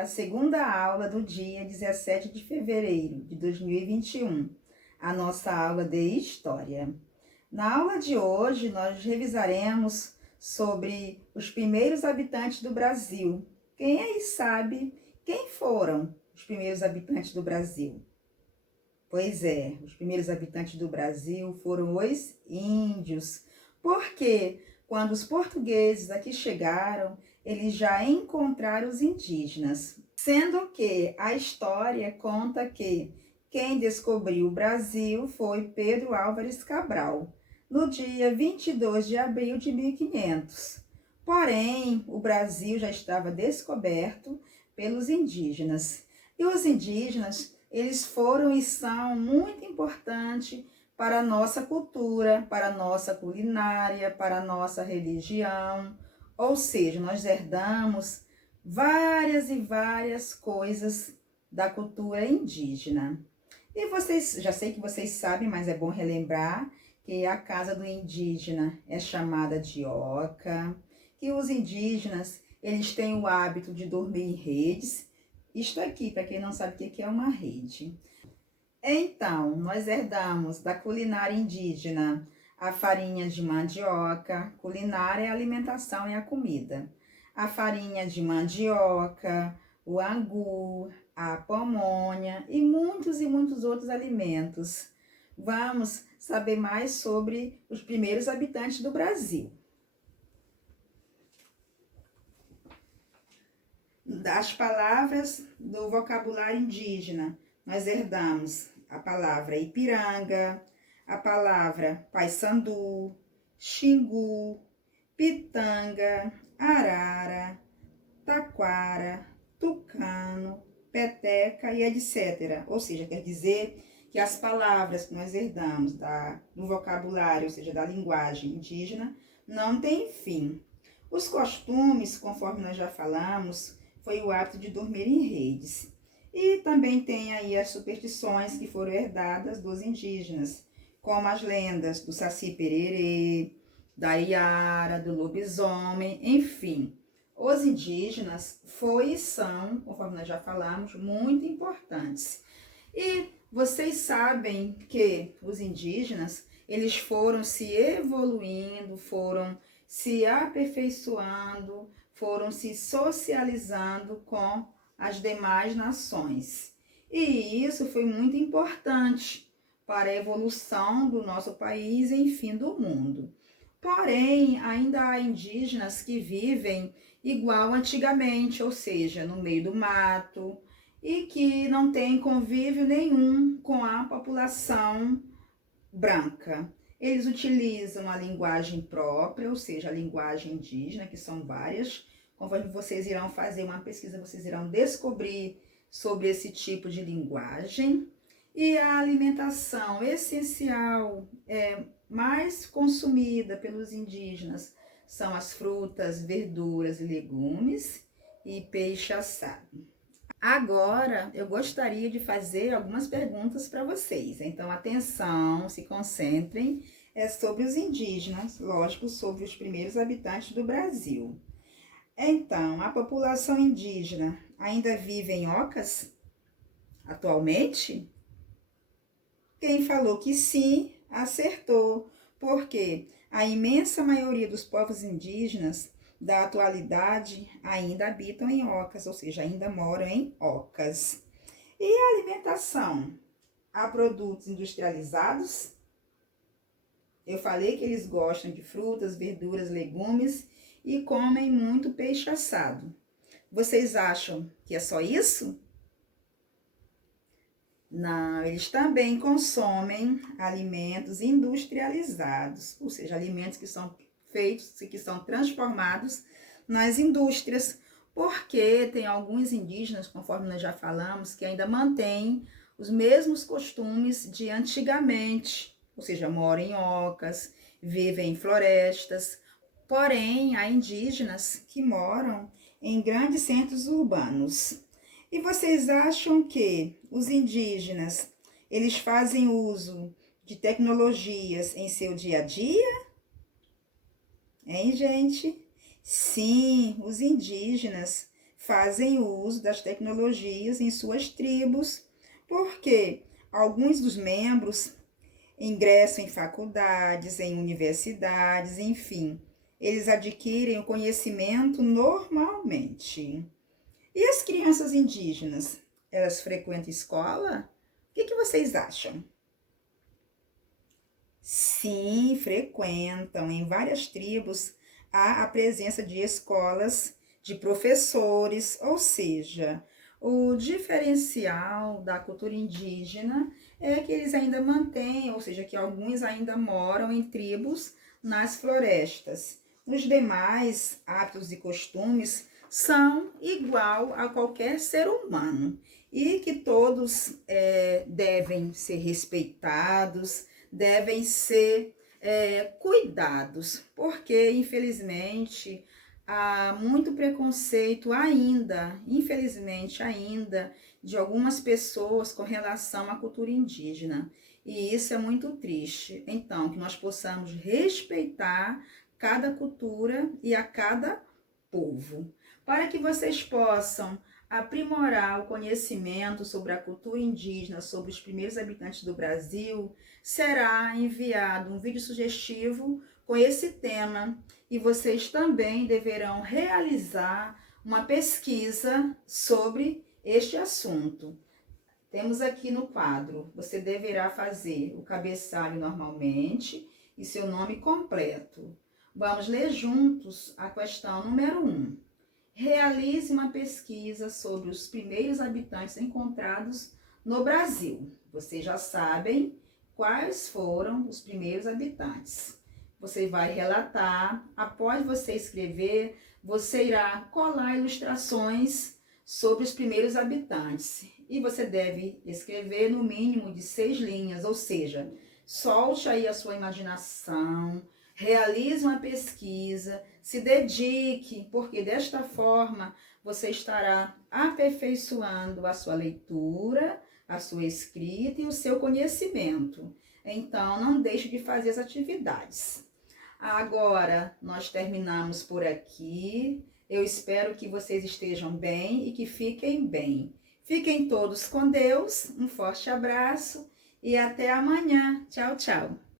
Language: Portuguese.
para a segunda aula do dia 17 de fevereiro de 2021, a nossa aula de História. Na aula de hoje, nós revisaremos sobre os primeiros habitantes do Brasil. Quem aí sabe quem foram os primeiros habitantes do Brasil? Pois é, os primeiros habitantes do Brasil foram os índios, porque quando os portugueses aqui chegaram, eles já encontraram os indígenas, sendo que a história conta que quem descobriu o Brasil foi Pedro Álvares Cabral, no dia 22 de abril de 1500. Porém, o Brasil já estava descoberto pelos indígenas. E os indígenas, eles foram e são muito importantes para a nossa cultura, para a nossa culinária, para a nossa religião. Ou seja, nós herdamos várias e várias coisas da cultura indígena. E vocês, já sei que vocês sabem, mas é bom relembrar que a casa do indígena é chamada de oca, que os indígenas, eles têm o hábito de dormir em redes. Isto aqui, para quem não sabe o que é uma rede. Então, nós herdamos da culinária indígena a farinha de mandioca. Culinária é a alimentação e a comida. A farinha de mandioca, o angu, a pamonha e muitos outros alimentos. Vamos saber mais sobre os primeiros habitantes do Brasil. Das palavras do vocabulário indígena, nós herdamos a palavra Ipiranga, a palavra Paiçandu, Xingu, Pitanga, Arara, Taquara, Tucano, Peteca e etc. Ou seja, quer dizer que as palavras que nós herdamos do vocabulário, ou seja, da linguagem indígena, não têm fim. Os costumes, conforme nós já falamos, foi o hábito de dormir em redes. E também tem aí as superstições que foram herdadas dos indígenas, como as lendas do Saci-Pererê, da Iara, do lobisomem, enfim. Os indígenas foi e são, conforme nós já falamos, muito importantes. E vocês sabem que os indígenas, eles foram se evoluindo, foram se aperfeiçoando, foram se socializando com as demais nações. E isso foi muito importante para a evolução do nosso país e, enfim, do mundo. Porém, ainda há indígenas que vivem igual antigamente, ou seja, no meio do mato, e que não têm convívio nenhum com a população branca. Eles utilizam a linguagem própria, ou seja, a linguagem indígena, que são várias. Conforme vocês irão fazer uma pesquisa, vocês irão descobrir sobre esse tipo de linguagem. E a alimentação essencial, mais consumida pelos indígenas, são as frutas, verduras e legumes e peixe assado. Agora, eu gostaria de fazer algumas perguntas para vocês. Então, atenção, se concentrem. É sobre os indígenas, lógico, sobre os primeiros habitantes do Brasil. Então, a população indígena ainda vive em ocas atualmente? Quem falou que sim, acertou, porque a imensa maioria dos povos indígenas da atualidade ainda habitam em ocas, ou seja, ainda moram em ocas. E a alimentação? Há produtos industrializados? Eu falei que eles gostam de frutas, verduras, legumes e comem muito peixe assado. Vocês acham que é só isso? Não, eles também consomem alimentos industrializados, ou seja, alimentos que são feitos e que são transformados nas indústrias, porque tem alguns indígenas, conforme nós já falamos, que ainda mantêm os mesmos costumes de antigamente, ou seja, moram em ocas, vivem em florestas. Porém, há indígenas que moram em grandes centros urbanos. E vocês acham que os indígenas, eles fazem uso de tecnologias em seu dia a dia? Hein, gente? Sim, os indígenas fazem uso das tecnologias em suas tribos, porque alguns dos membros ingressam em faculdades, em universidades, enfim, eles adquirem o conhecimento normalmente. E as crianças indígenas, elas frequentam escola? O que vocês acham? Sim, frequentam. Em várias tribos há a presença de escolas de professores, ou seja, o diferencial da cultura indígena é que eles ainda mantêm, ou seja, que alguns ainda moram em tribos nas florestas. Os demais hábitos e costumes são igual a qualquer ser humano e que todos devem ser respeitados, devem ser cuidados, porque infelizmente há muito preconceito ainda, infelizmente ainda, de algumas pessoas com relação à cultura indígena. E isso é muito triste. Então, que nós possamos respeitar cada cultura e a cada povo, para que vocês possam aprimorar o conhecimento sobre a cultura indígena, sobre os primeiros habitantes do Brasil, será enviado um vídeo sugestivo com esse tema e vocês também deverão realizar uma pesquisa sobre este assunto. Temos aqui no quadro, você deverá fazer o cabeçalho normalmente e seu nome completo. Vamos ler juntos a questão número 1. Realize uma pesquisa sobre os primeiros habitantes encontrados no Brasil. Vocês já sabem quais foram os primeiros habitantes. Você vai relatar, após você escrever, você irá colar ilustrações sobre os primeiros habitantes. E você deve escrever no mínimo de 6 linhas, ou seja, solte aí a sua imaginação, realize uma pesquisa, se dedique, porque desta forma você estará aperfeiçoando a sua leitura, a sua escrita e o seu conhecimento. Então, não deixe de fazer as atividades. Agora, nós terminamos por aqui. Eu espero que vocês estejam bem e que fiquem bem. Fiquem todos com Deus, um forte abraço e até amanhã. Tchau, tchau.